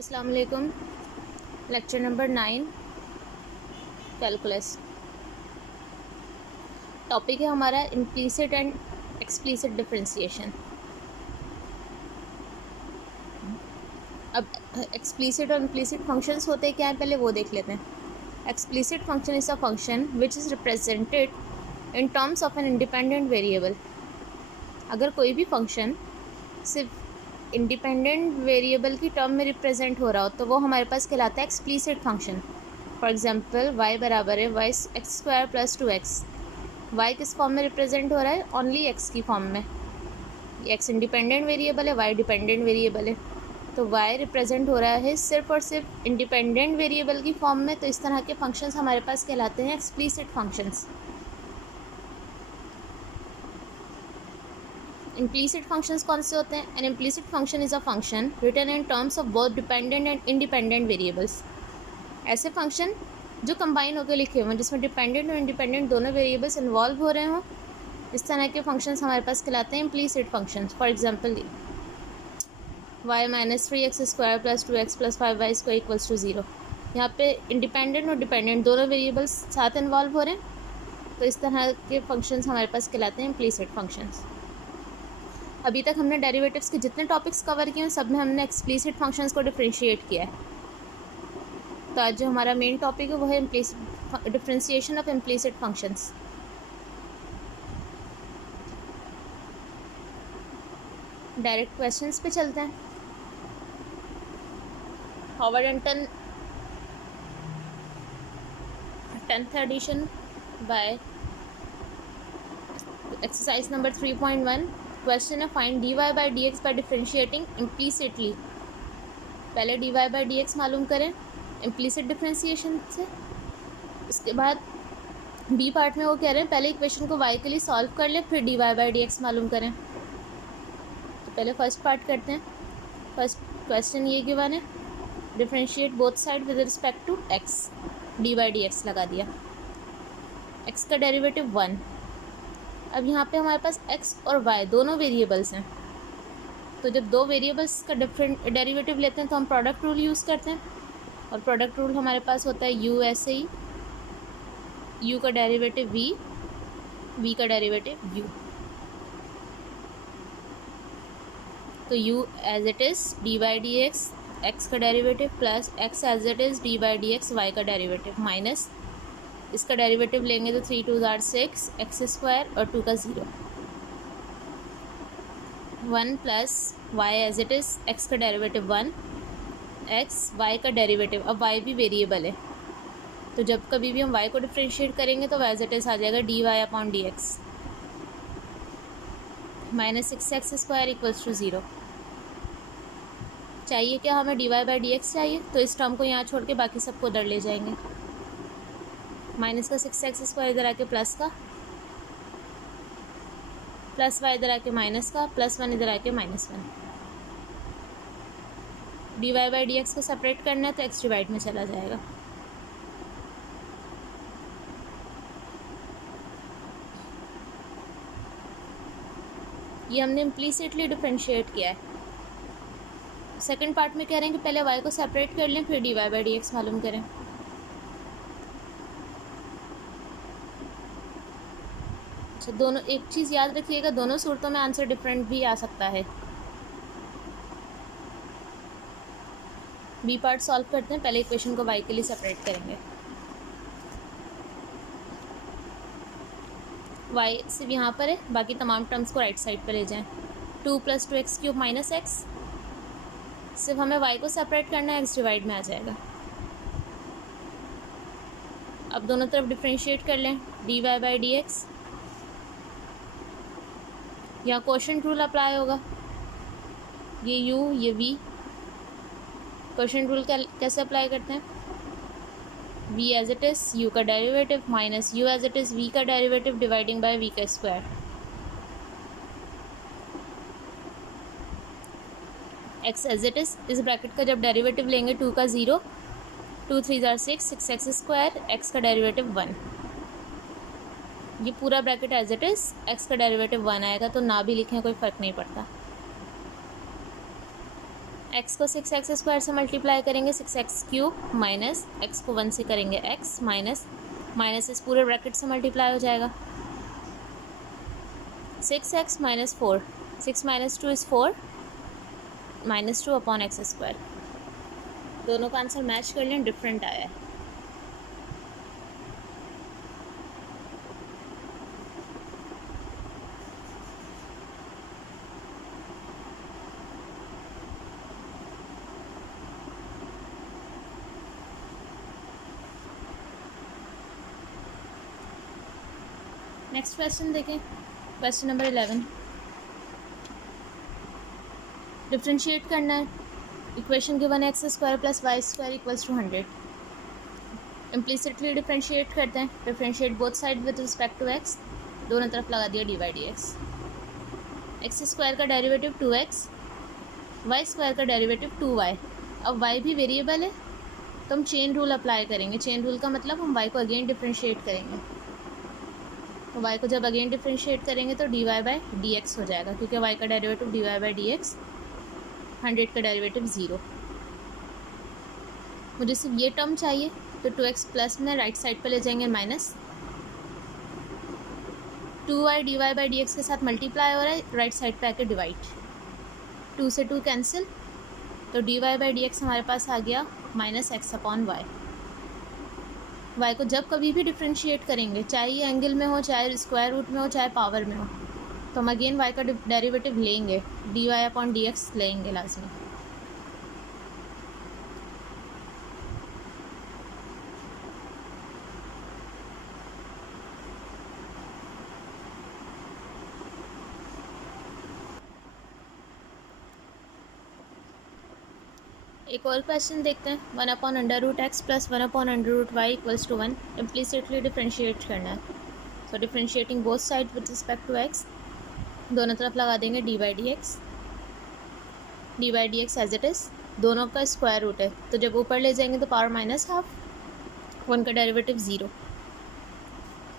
अस्सलाम वालेकुम। Lecture number 9 calculus. Topic है हमारा इम्प्लीसिट एंड एक्सप्लीसिट डिफरेंशिएशन। अब एक्सप्लीसिट और इम्प्लीसिट फंक्शंस होते क्या है पहले वो देख लेते हैं। Explicit function is a function which is represented in terms of an independent variable. अगर कोई भी फंक्शन सिर्फ इंडिपेंडेंट वेरिएबल की टर्म में रिप्रेजेंट हो रहा हो तो वो हमारे पास कहलाता है explicit function. For example y बराबर है y x square plus 2x। y किस फॉर्म में रिप्रेजेंट हो रहा है? ओनली x की फॉर्म में। x इंडिपेंडेंट वेरिएबल है, y डिपेंडेंट वेरिएबल है, तो y रिप्रेजेंट हो रहा है सिर्फ और सिर्फ इंडिपेंडेंट वेरिएबल की फॉर्म में। तो इस तरह के फंक्शंस हमारे पास कहलाते हैं एक्सप्लीसिट फंक्शंस। इम्प्लीसिट फंक्शंस कौन से होते हैं? An implicit function is a function written in terms of both dependent and independent variables. ऐसे फंक्शन जो कंबाइन होकर लिखे हुए हैं जिसमें डिपेंडेंट और इंडिपेंडेंट दोनों वेरिएबल्स इन्वॉल्व हो रहे हों, इस तरह के फंक्शंस हमारे पास कहलाते हैं implicit functions. For example y minus 3x square plus 2x plus 5y square equals to 0। यहाँ पे इंडिपेंडेंट और डिपेंडेंट दोनों वेरिएबल्स साथ इन्वॉल्व हो रहे हैं, तो इस तरह के फंक्शंस हमारे पास कहलाते हैं इम्प्लीसिट फंक्शंस। अभी तक हमने डेरिवेटिव्स के जितने टॉपिक्स कवर किए हैं सब में हमने एक्सप्लीसिट फंक्शंस को डिफ्रेंशिएट किया है। तो आज जो हमारा मेन टॉपिक है वो है differentiation of implicit functions. Direct questions पे चलते हैं। Howard and 10th edition by exercise number 3.1। Question है find dy by d x by differentiating implicitly. पहले dy बाई डी एक्स मालूम करें इम्प्लीसिट डिफ्रेंशिएशन से। इसके बाद बी पार्ट में वो कह रहे हैं पहले इक्वेशन को y के लिए सॉल्व कर लें फिर dy बाई डी एक्स मालूम करें। तो पहले फर्स्ट पार्ट करते हैं। फर्स्ट क्वेश्चन ये गिवन है differentiate both side with respect to x। D by d x लगा दिया, x का डेरिवेटिव 1। अब यहाँ पे हमारे पास x और y दोनों वेरिएबल्स हैं, तो जब दो वेरिएबल्स का डिफरेंट डेरिवेटिव लेते हैं तो हम प्रोडक्ट रूल यूज़ करते हैं, और प्रोडक्ट रूल हमारे पास होता है u ऐसे ही, u का डेरिवेटिव v का डेरिवेटिव u। तो u as it is d by d x x का derivative plus x as it is d by d x y का डेरिवेटिव माइनस इसका डेरिवेटिव लेंगे तो 3 2 आर 6 एक्स स्क्वायर और 2 का 0 1 plus y as it is x का derivative 1 x y का derivative. अब वाई भी वेरिएबल है तो जब कभी भी हम वाई को डिफ्रेंशिएट करेंगे तो एज इट इज़ आ जाएगा d y upon d x minus 6 x square equals to 0। चाहिए क्या हमें d y by d x चाहिए, तो इस टर्म को यहाँ छोड़ के बाकी सबको उधर ले जाएंगे। माइनस का 6 एक्स स्क्वायर इधर आके प्लस का, प्लस वाई इधर आके माइनस का, प्लस 1 इधर आके minus 1। D y by d x को सेपरेट करना है तो एक्स डिवाइड में चला जाएगा। ये हमने इम्प्लीसिटली डिफरेंशिएट किया है। सेकंड पार्ट में कह रहे हैं कि पहले y को सेपरेट कर लें फिर d y by d x मालूम करें। अच्छा, दोनों एक चीज़ याद रखिएगा, दोनों सूरतों में आंसर डिफरेंट भी आ सकता है। बी पार्ट सॉल्व करते हैं, पहले इक्वेशन को y के लिए सेपरेट करेंगे। y सिर्फ यहाँ पर है, बाकी तमाम टर्म्स को राइट साइड पर ले जाएं। 2 plus 2x cube minus x, सिर्फ हमें y को सेपरेट करना है, x डिवाइड में आ जाएगा। अब दोनों तरफ डिफ्रेंशिएट कर लें d y by d x. यहाँ क्वोशंट रूल अप्लाई होगा, ये u ये v। क्वोशंट रूल कैसे अप्लाई करते हैं? v as it is u का derivative minus u as it is v का डेरिवेटिव डिवाइडिंग बाय v का square. x as it is इस ब्रैकेट का जब डेरिवेटिव लेंगे 2 का 0, 2 3 आर 6 6 एक्स स्क्वायर, x का डेरिवेटिव 1। ये पूरा bracket as it is x का डेरिवेटिव 1 आएगा, तो ना भी लिखें कोई फ़र्क नहीं पड़ता। एक्स को 6x² से मल्टीप्लाई करेंगे 6x³ माइनस एक्स को 1 से करेंगे एक्स माइनस इस पूरे ब्रैकेट से मल्टीप्लाई हो जाएगा 6x minus 4 6 minus 2 is 4 -2 upon x²। दोनों का आंसर मैच कर लें, डिफरेंट आया है। नेक्स्ट क्वेश्चन देखें, क्वेश्चन नंबर 11। डिफ्रेंशिएट करना है। इक्वेशन गिवन है x² + y² = 100। इम्प्लिसिटली डिफ्रेंशिएट करते हैं। Differentiate both side with respect to x, दोनों तरफ लगा दिया dy/dx। x² का डेरिवेटिव 2x, y² का डेरिवेटिव 2y। अब y भी वेरिएबल है तो हम चेन रूल अप्लाई करेंगे। चेन रूल का मतलब हम y को अगेन डिफ्रेंशिएट करेंगे। तो y को जब अगेन डिफ्रेंशिएट करेंगे तो dy/dx हो जाएगा, क्योंकि y का डेरिवेटिव dy/dx, 100 का डेरिवेटिव 0। मुझे सिर्फ ये टर्म चाहिए, तो 2x प्लस में राइट साइड पर ले जाएंगे माइनस, 2y dy/dx के साथ मल्टीप्लाई हो रहा है, राइट साइड पे आके डिवाइड, 2 से 2 कैंसिल, तो dy/dx हमारे पास आ गया -x/y। y को जब कभी भी डिफ्रेंशिएट करेंगे, चाहे ये एंगल में हो, चाहे स्क्वायर रूट में हो, चाहे पावर में हो, तो हम अगेन y का डेरिवेटिव लेंगे, dy/dx लेंगे लाजमी। एक और क्वेश्चन देखते हैं। 1/√x + 1/√y = 1। इम्प्लिसिटली डिफ्रेंशिएट करना है। तो differentiating both side with respect to x, दोनों तरफ लगा देंगे dy/dx। dy/dx as it is, दोनों का स्क्वायर रूट है, तो जब ऊपर ले जाएंगे तो पावर -12, 1 का डेरिवेटिव 0।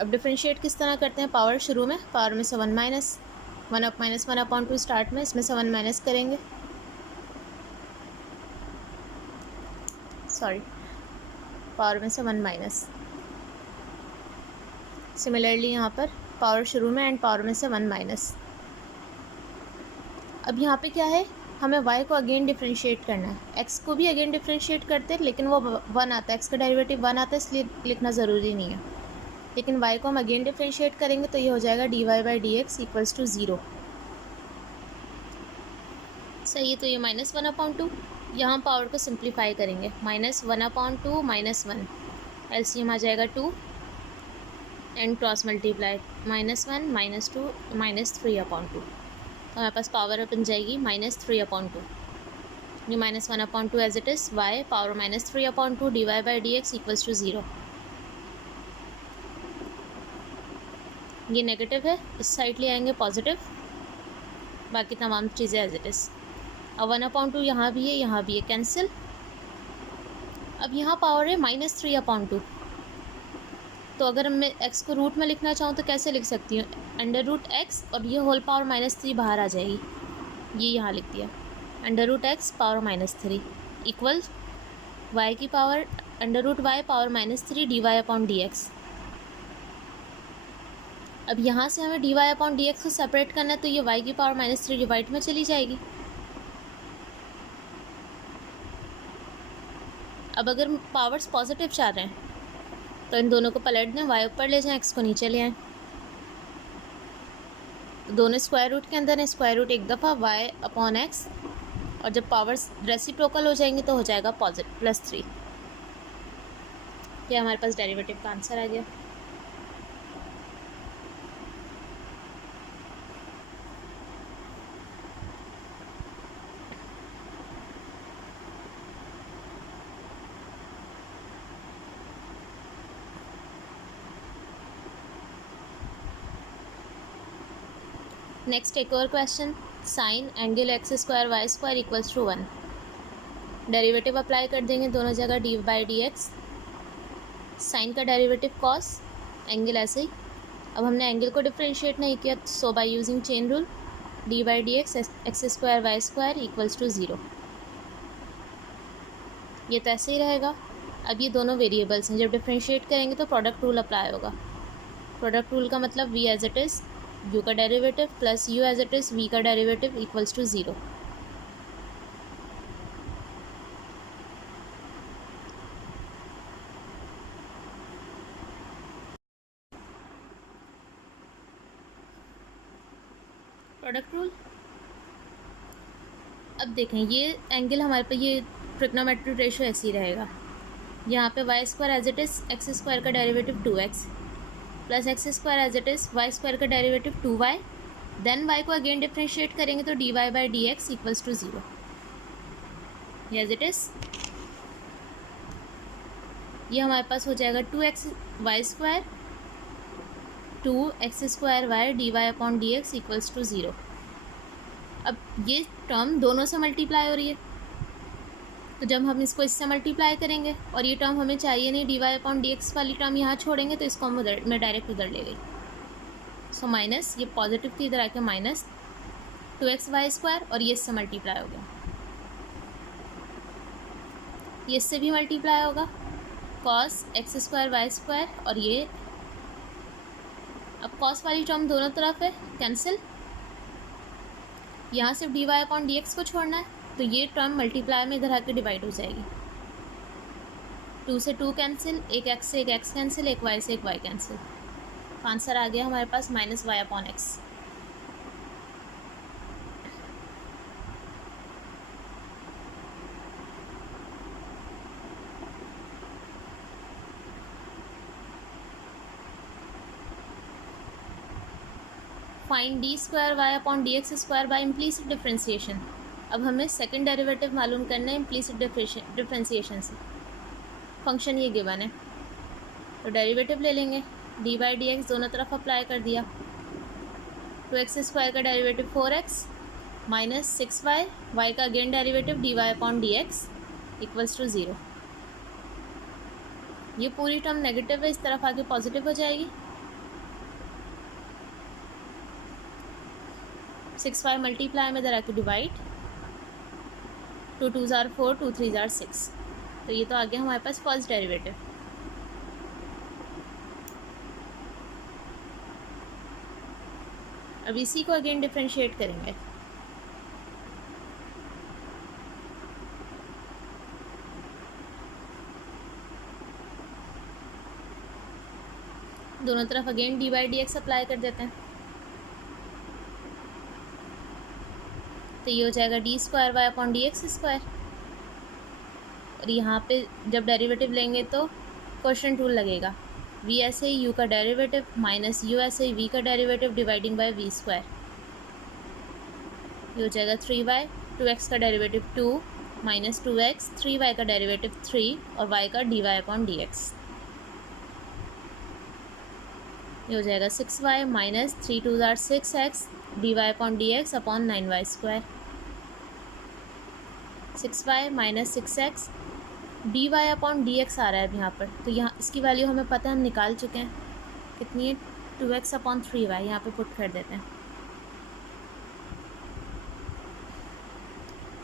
अब डिफ्रेंशिएट किस तरह करते हैं? पावर शुरू में, पावर में से 1 माइनस, 1/2 स्टार्ट में, इसमें से 1 माइनस करेंगे, सॉरी, पावर में से 1 माइनस। सिमिलरली यहाँ पर पावर शुरू में एंड पावर में से 1 माइनस। अब यहाँ पे क्या है, हमें y को अगेन डिफ्रेंशिएट करना है। x को भी अगेन डिफ्रेंशिएट करते हैं, लेकिन वो 1 आता है, x का डेरिवेटिव 1 आता है, इसलिए लिखना ज़रूरी नहीं है। लेकिन y को हम अगेन डिफ्रेंशिएट करेंगे तो ये हो जाएगा dy/dx = 0। सही है, तो ये -1/2। यहाँ पावर को सिंप्लीफाई करेंगे, -1/2 -1, एलसीएम आ जाएगा 2 एंड क्रॉस मल्टीप्लाई, -1 -2 -3/2। तो हमारे पास पावर बन जाएगी -3/2। ये -1/2 as it is, y power -3/2 dy/dx = 0। ये नेगेटिव है, इस साइड ले आएंगे पॉजिटिव, बाकी तमाम चीज़ें एज इट इज़। अब 1/2 यहाँ भी है, कैंसिल। अब यहाँ पावर है -3/2, तो अगर मैं x को रूट में लिखना चाहूँ तो कैसे लिख सकती हूँ? √x और ये होल पावर -3 बाहर आ जाएगी, ये यहाँ लिख दिया, √x पावर -3 इक्वल y की पावर √y पावर -3 dy/dx। अब यहाँ से हमें dy/dx को सेपरेट करना है, तो ये y की पावर -3 डिवाइड में चली जाएगी। अब अगर पावर्स पॉजिटिव चाह रहे हैं तो इन दोनों को पलट दें, y ऊपर ले जाएं, x को नीचे ले आएं। दोनों स्क्वायर रूट के अंदर है, स्क्वायर रूट एक दफ़ा y/x, और जब पावर्स रेसिप्रोकल हो जाएंगी तो हो जाएगा +3। ये हमारे पास डेरिवेटिव का आंसर आ गया। नेक्स्ट एक और question, sign angle x² y² = 1। Derivative apply कर देंगे दोनों जगह, dy/dx, साइन का डेरिवेटिव कॉस, एंगल ऐसे ही। अब हमने एंगल को डिफ्रेंशिएट नहीं किया, so by using chain rule, dy/dx x² y² = 0। ये तो ऐसे ही रहेगा। अब ये दोनों वेरिएबल्स हैं, जब डिफ्रेंशिएट करेंगे तो प्रोडक्ट रूल अप्लाई होगा। प्रोडक्ट रूल का मतलब v as it is u का derivative plus u as it is v का derivative equals to 0। Product rule. अब देखें ये एंगल हमारे पे ये ट्रिग्नोमेट्रिक रेशियो ऐसे ही रहेगा। यहाँ पे y square as it is x square का derivative 2x plus x square as it is y square का डेरिवेटिव 2y। देन y को अगेन डिफ्रेंशिएट करेंगे तो dy by d x equals to 0। As it is ये हमारे पास हो जाएगा 2x y square 2x square y d y upon d x equals to 0। अब ये टर्म दोनों से मल्टीप्लाई हो रही है, तो जब हम इसको इससे मल्टीप्लाई करेंगे और ये टर्म हमें चाहिए नहीं, d y upon d x वाली टर्म यहाँ छोड़ेंगे तो इसको हम उधर मैं डायरेक्ट उधर ले गई। सो माइनस ये पॉजिटिव थी, इधर आके माइनस 2x वाई स्क्वायर और ये इससे मल्टीप्लाई हो गया, ये इससे भी मल्टीप्लाई होगा cos x square y square. और ये अब कॉस वाली टर्म दोनों तरफ है, कैंसिल। यहाँ सिर्फ d y upon d x को छोड़ना है, तो ये टर्म मल्टीप्लाई में इधर आके डिवाइड हो जाएगी। 2 से 2 कैंसिल, एक x से एक x कैंसिल, एक y से एक y कैंसिल। आंसर आ गया हमारे पास minus y upon x. Find d square y upon d x square by implicit differentiation. अब हमें सेकंड डेरिवेटिव मालूम करना है इम्प्लीसिट डिफ्रेंसिएशन से। फंक्शन ये गिवन है तो डेरिवेटिव ले लेंगे, डी बाई डी एक्स दोनों तरफ अप्लाई कर दिया। 2x स्क्वायर का derivative 4x minus 6y, y का again derivative d y upon d x equals to 0। ये पूरी टर्म नेगेटिव है, इस तरफ आके पॉजिटिव हो जाएगी। 6y मल्टीप्लाई में इधर आके divide, 2 2s are 4, 2 3s are 6। तो ये तो आ गया हमारे पास फर्स्ट डेरिवेटिव। अब इसी को अगेन डिफ्रेंशिएट करेंगे। दोनों तरफ again d by d x apply कर देते हैं, तो ये हो जाएगा d square y upon d x square. और यहाँ पे जब डेरिवेटिव लेंगे तो क्वेश्चन टूल लगेगा, वी ऐसे ही यू का डेरिवेटिव माइनस यू ऐसे ही वी का derivative dividing by v square. ये हो जाएगा 3y, 2x का डेरिवेटिव 2 माइनस 2x, 3y का डेरिवेटिव 3 और y का d y upon d x. ये हो जाएगा 6y minus 3 2s are 6x d y upon d x upon 9y square. 6y minus 6x d y upon d x आ रहा है अब यहाँ पर, तो यहाँ इसकी वैल्यू हमें पता है, हम निकाल चुके हैं कितनी है, 2x अपॉन 3y। यहाँ पे पुट कर देते हैं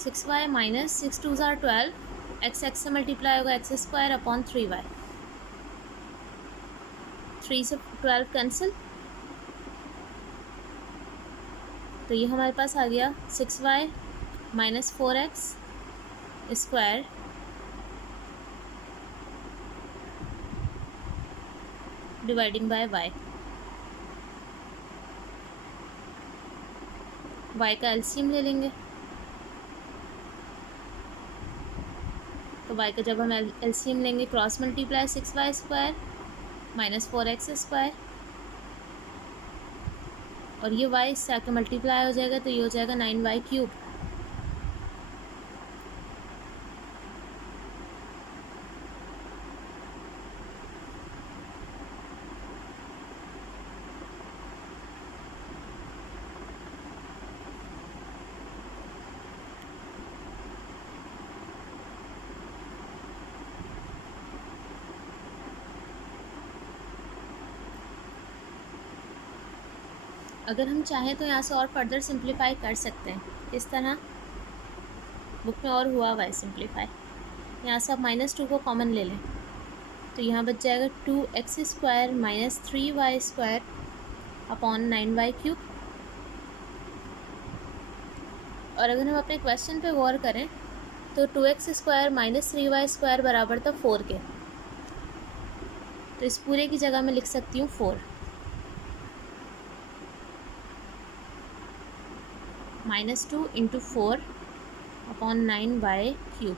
6y minus 6 2s are 12, x से मल्टीप्लाई होगा x स्क्वायर अपॉन 3y। 3 से 12 कैंसिल, तो ये हमारे पास आ गया 6y minus 4x square dividing by y। y का एलसीएम ले लेंगे, तो y का जब हम एलसीएम लेंगे cross multiply 6y square minus 4x square, और ये y इससे आके मल्टीप्लाई हो जाएगा, तो ये हो जाएगा 9y क्यूब। अगर हम चाहें तो यहाँ से और फर्दर सिंप्लीफाई कर सकते हैं, इस तरह बुक में और हुआ हुआ है सिंप्लीफाई। यहाँ से आप -2 को कॉमन ले लें तो यहाँ बच जाएगा 2x² minus 3y² upon 9y³ और अगर हम अपने क्वेश्चन पे गौर करें तो 2x² माइनस 3y² बराबर था 4 के, तो इस पूरे की जगह मैं लिख सकती हूँ 4 -2 इंटू 4 अपॉन 9y³,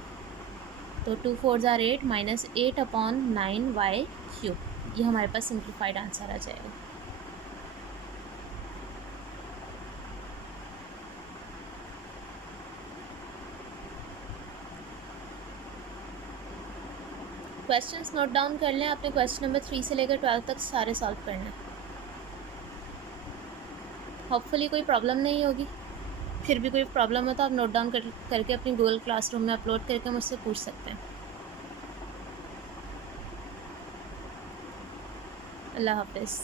तो 2 4 ज़ार 8 माइनस 8 अपॉन 9y³, ये हमारे पास सिंप्लीफाइड आंसर आ जाएगा। क्वेश्चंस नोट डाउन कर लें, आपने क्वेश्चन नंबर 3 से लेकर 12 तक सारे सॉल्व करना है। होपफुली कोई प्रॉब्लम नहीं होगी, फिर भी कोई प्रॉब्लम हो तो आप नोट डाउन करके अपनी गूगल क्लासरूम में अपलोड करके मुझसे पूछ सकते हैं। अल्लाह हाफिज़।